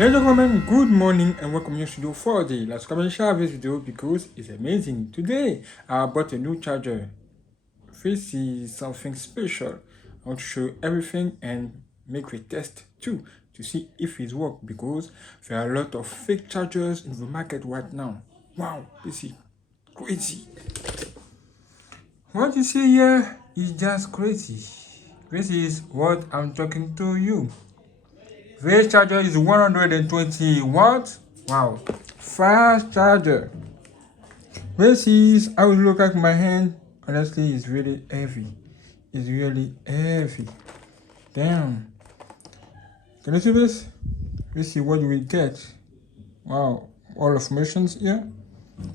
Ladies and gentlemen, good morning and welcome to Studio 4D. Let's come and share this video because it's amazing. Today, I bought a new charger. This is something special. I want to show you everything and make a test too to see if it works because there are a lot of fake chargers in the market right now. Wow, this is crazy. What you see here is just crazy. This is what I'm talking to you. This charger is 120 watts. Wow, fast charger. This is how it look like my hand. Honestly, it's really heavy. It's really heavy. Damn. Can you see this? This is what you will get. Wow, all informations here.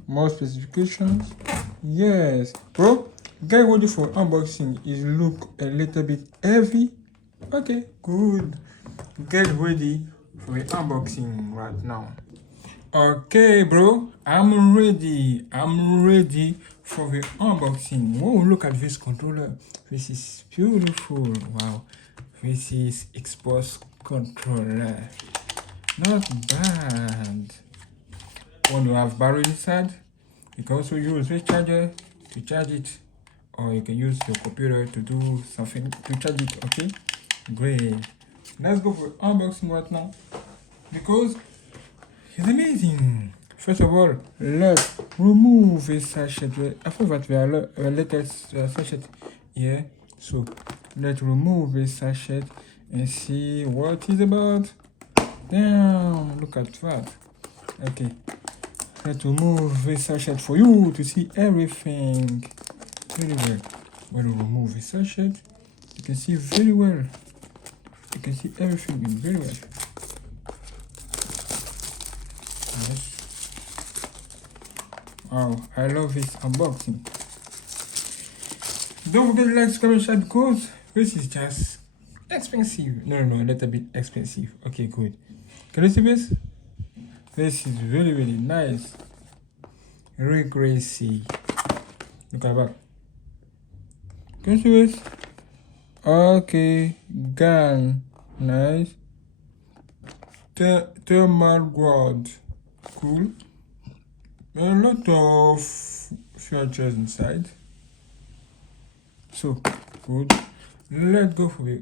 More specifications. Yes, bro. Get ready for unboxing. It look a little bit heavy. Okay, good. Get ready for the unboxing right now. Okay, bro, I'm ready for the unboxing. Whoa, look at this controller. This is beautiful. Wow, this is Xbox controller. Not bad. When you have battery inside, you can also use this charger to charge it, or you can use your computer to do something to charge it. Okay, great. Let's go for unboxing right now because it's amazing. First of all, let's remove this sachet. I thought that we are a latest sachet here, so let's remove this sachet and see what it's about. Damn, look at that. Okay, let's remove this sachet for you to see everything very well. When we remove the sachet, you can see very well. You can see everything very well. Yes. Wow, I love this unboxing. Don't forget to like, comment, share because this is just expensive. No, a little bit expensive. Okay, good. Can you see this? This is really nice. RECRSI. Look at that. Can you see this? Okay, gun, nice. Thermal guard, cool. A lot of features inside. So good. Let's go for the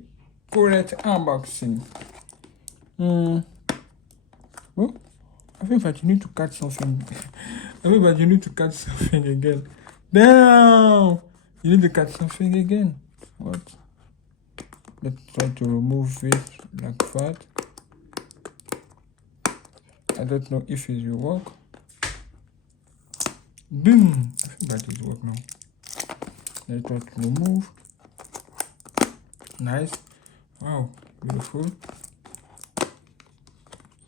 correct unboxing. Oh, I think that you need to cut something. I think that you need to cut something again. Damn! You need to cut something again. What? Let's try to remove it like that. I don't know if it will work. Boom! I think that it work now. Let's try to remove. Nice. Wow, beautiful.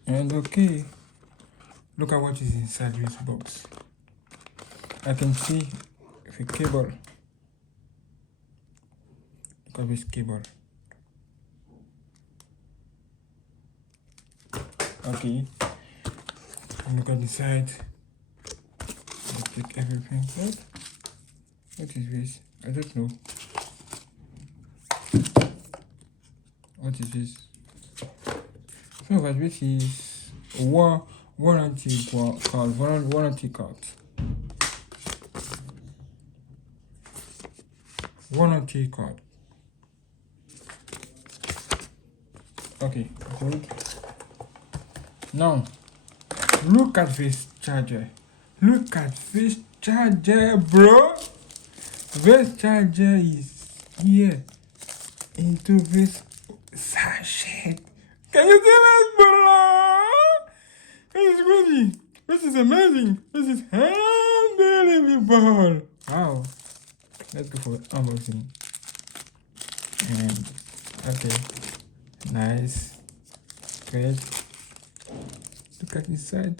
And okay. Look at what is inside this box. I can see the cable. Look at this cable. Okay, look at the side. Let's take everything out. What is this? I don't know. What is this? So that this is warranty card. Warranty card. Warranty card. Okay, good. Now, look at this charger. Look at this charger, bro. This charger is here into this sachet. Can you see this, bro? This is crazy. This is amazing. This is unbelievable. Wow. Let's go for unboxing. And okay, nice, great. Look at inside.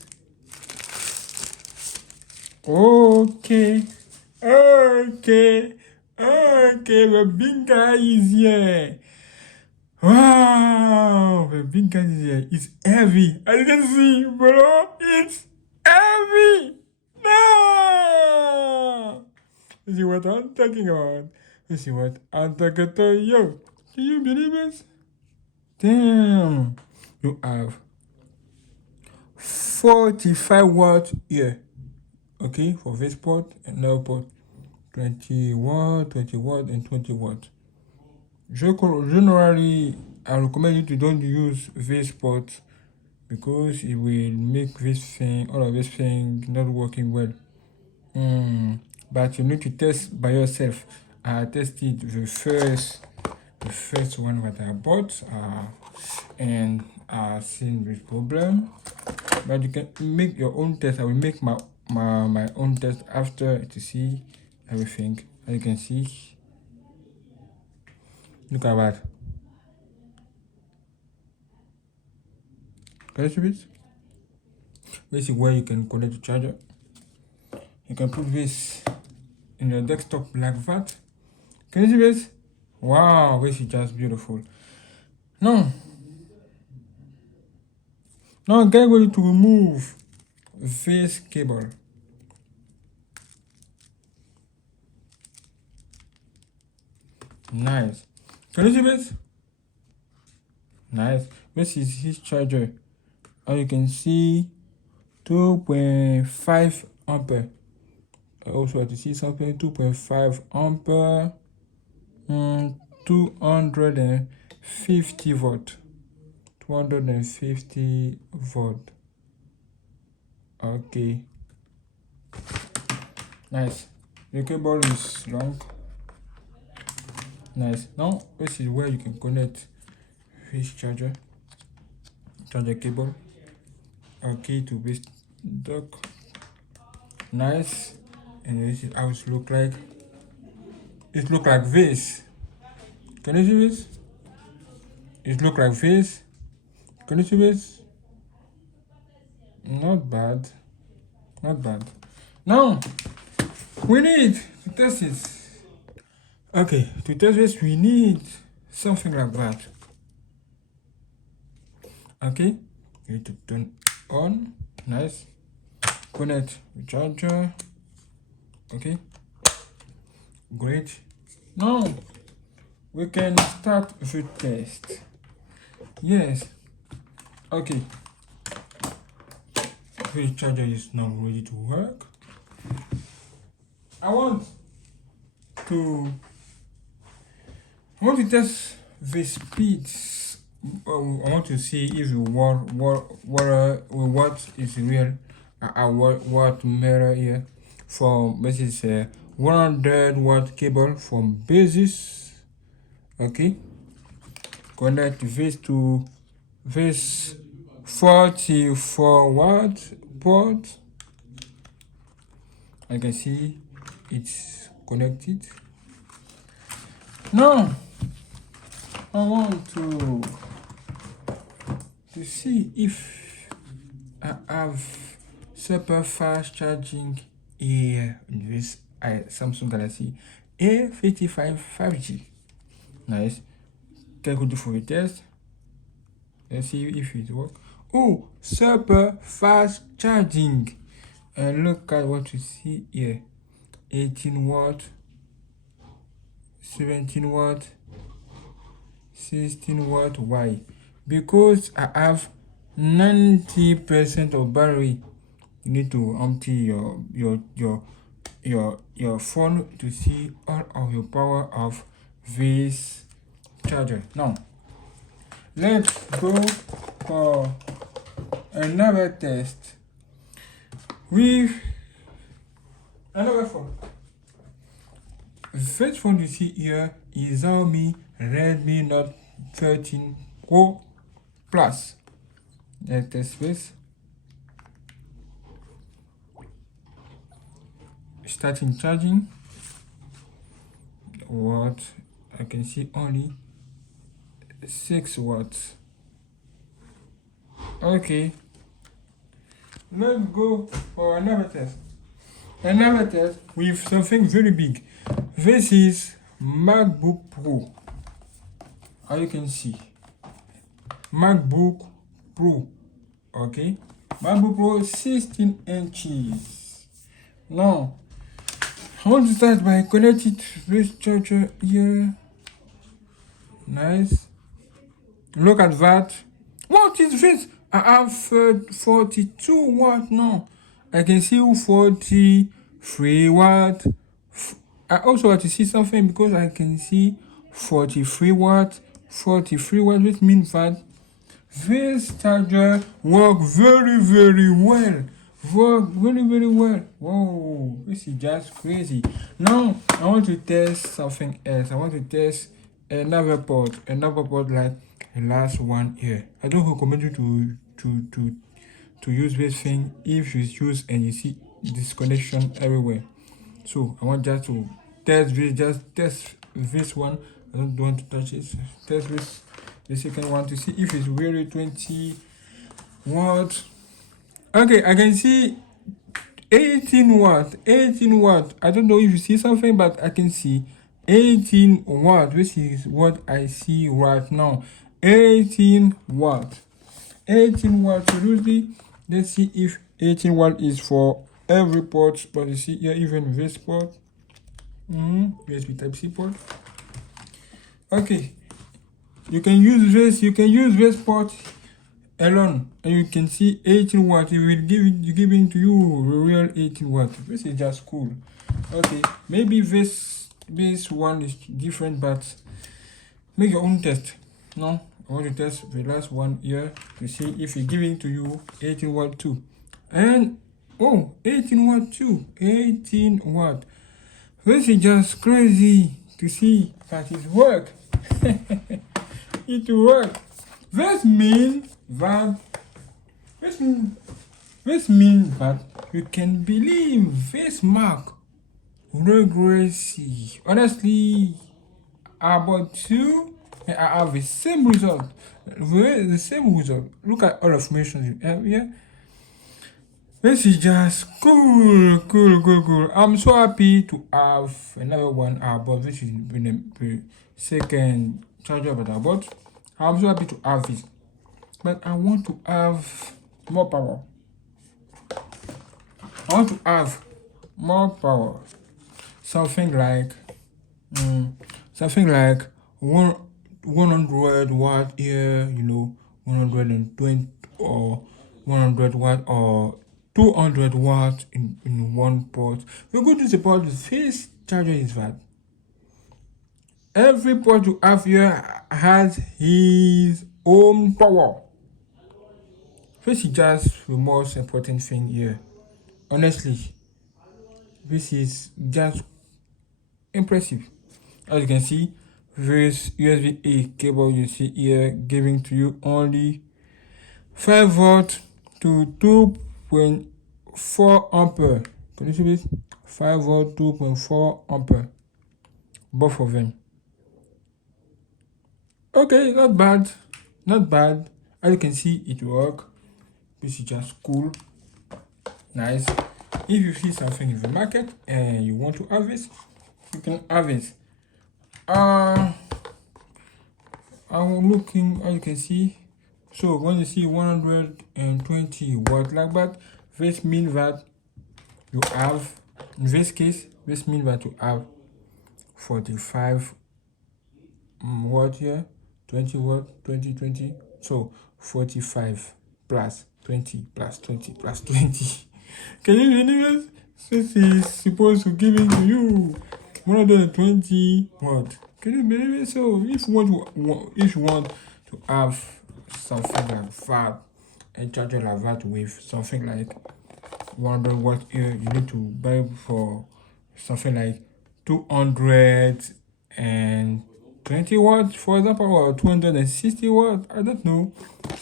Okay, the big guy is here. Wow, the big guy is here. It's heavy. As you can see, bro, it's heavy. No! You see what I'm talking about? You see what I'm talking to you? Can you believe it? Damn, you have 45 watt here. Okay, for this port and now port 20 watt, 20 watt, and 20 watt. Generally, I recommend you to don't use this port because it will make this thing, all of this thing, not working well. But you need to test by yourself. I tested the first one that I bought, and I seen this problem. But you can make your own test. I will make my own test after to see everything. As you can see, look at that. Can you see this? This is where you can connect the charger. You can put this in your desktop like that. Can you see this? Wow, this is just beautiful. Now I'm going to remove this cable. Nice. Can you see this? Nice. This is his charger. As you can see, 2.5 ampere. I also have to see something, 2.5 ampere, 250 volt. 250 volt. Okay. Nice. The cable is long. Nice. Now this is where you can connect this charger cable. Okay, to this dock. Nice. And this is how it look like. It look like this. Can you see this? It look like this. Can you see this? Not bad. Not bad. Now we need to test it. Okay, to test this we need something like that. Okay, you need to turn on. Nice. Connect the charger. Okay, great. Now we can start the test. Yes. Okay, the charger is now ready to work. I want to test the speeds. I want to see if the what is real. What matter here. For this is a 100 watt cable from basis. Okay, connect this to this 44 watt port. I can see it's connected. Now I want to see if I have super fast charging here in this Samsung Galaxy A55 5G. Nice. Take it for a test. Let's see if it works. Oh, super fast charging. And look at what you see here. 18 watt, 17 watt, 16 watt. Why? Because I have 90% of battery. You need to empty your phone to see all of your power of this charger. Now let's go for another test with another phone. The first phone you see here is Xiaomi Redmi Note 13 Pro Plus. Let's test this. Starting charging. What I can see only 6 watts. Okay, let's go for another test. Another test with something very big. This is MacBook Pro. As you can see, MacBook Pro. Okay, MacBook Pro 16 inches. Now I want to start by connecting this charger here. Nice. Look at that. What is this? I have 42 watt now. I can see 43 watt. I also want to see something because I can see 43 watt, 43 watt, which means that this charger work very well. Work very well. Whoa, this is just crazy. Now I want to test something else. I want to test another port like the last one here. I don't recommend you to use this thing if you use and you see disconnection everywhere. So I want just to test this one. I don't want to touch it. Test the second one to see if it's really 20 watt. Okay, I can see 18 watt. I don't know if you see something, but I can see 18 watt. This is what I see right now. 18 watt. 18 watt. So usually, let's see if 18 watt is for every port. But you see here, even this port. USB Type-C port. Okay. You can use this port alone, and you can see 18 watt. It will give it to you real 18 watt. This is just cool. Okay, maybe this one is different, but make your own test. No, I want to test the last one here to see if it's giving to you 18 watt too. And 18 watt too. 18 watt. This is just crazy to see that it work. It work. This means that you can believe this mark RECRSI. Honestly, about two, and I have the same result. The same result. Look at all the information you have here. This is just cool. I'm so happy to have another one I bought. This is the second charger that I bought. I'm so happy to have this. But I want to have more power. Something like 100 watt here, 120 or 100 watt or 200 watt in one port. The good news about this charger is that every port you have here has his own power. This is just the most important thing here. Honestly, this is just impressive. As you can see, this USB-A cable you see here giving to you only 5 volt to 2.4 ampere. Can you see this? 5 volt, 2.4 ampere. Both of them. Okay, not bad. As you can see, it works. This is just cool. Nice. If you see something in the market and you want to have this, you can have it. I'm looking, as you can see. So when you see 120 watt like that, this means that you have, in this case, this means that you have 45 watt here, 20 watt, 20. So 45 plus 20 plus 20 plus 20. Can you believe it? This is supposed to give it to you 120 watt. Can you believe it? So if you want to have something like that, a charger like that with something like 100 watt here, you need to buy for something like 220 watts, for example, or 260 watts. I don't know,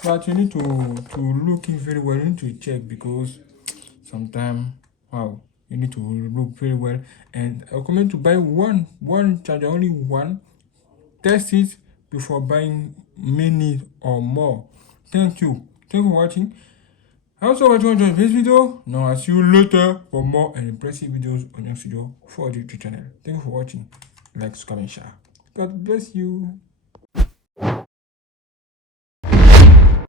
but you need to look in very well. You need to check because sometimes, you need to look very well. And I recommend to buy one charger, only one. Test it before buying many or more. Thank you for watching. I also want to enjoy this video. Now I'll see you later for more and impressive videos on GNANGSTUDIO for the YouTube channel. Thank you for watching. Like, comment, share. God bless you.